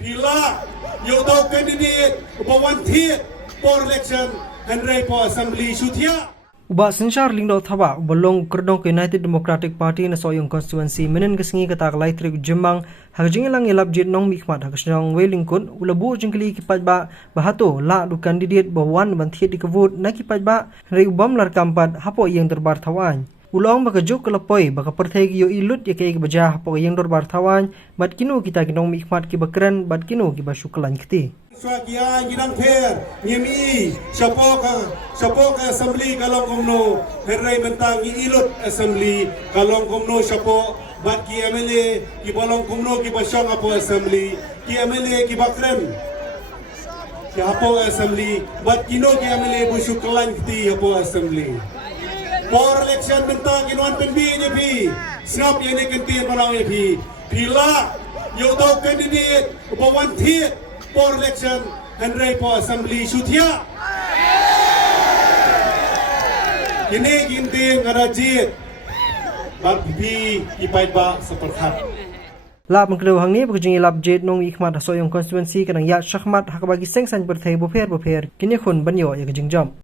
Pila, Yodo candidate, Bawantir, for election, and Repo Assembly Shutia. Uba senchar lingdo thaba bolong kerdong United Democratic Party na soyong constituency menen kesengi kata kalai trik jemang hagjing lang ilap jit nong mikmat hagsnong welingkun ulabu jengkli kipat ba bahato la du kandidat bawan banthit dikavut na kipat ba rei ubam lar kampat hapo yang terbar thawan ulong baka juk kelapoi baka perthegi yo ilut ya kay baja hapo yang terbar thawan bat kinu kita kinong mikmat ki bakran bat kinu ki basuklan kiti Swagia ginang per nyemi sapoka assembly kalong komno herai mentang ilut assembly kalong komno sapo bat ki MLA ki balong komno ki basong apo assembly ki MLA ki bakren ki apo assembly bat kino ki MLA busuk kelan kiti apo assembly for election mentang kinuan penbi ni pi snap yang ni kentin parang ni pi pila yo tau candidate bawan thiet for election and Repo Assembly Shutia. Kini ginting karajit bagbi ipay ba sa perhat. Lap mengkelu hang ni berjing lap jet nong ikmat soyong constituency kadang ya syahmat hak bagi sengsan berthai bofer kini khun banyo ya kejing jam.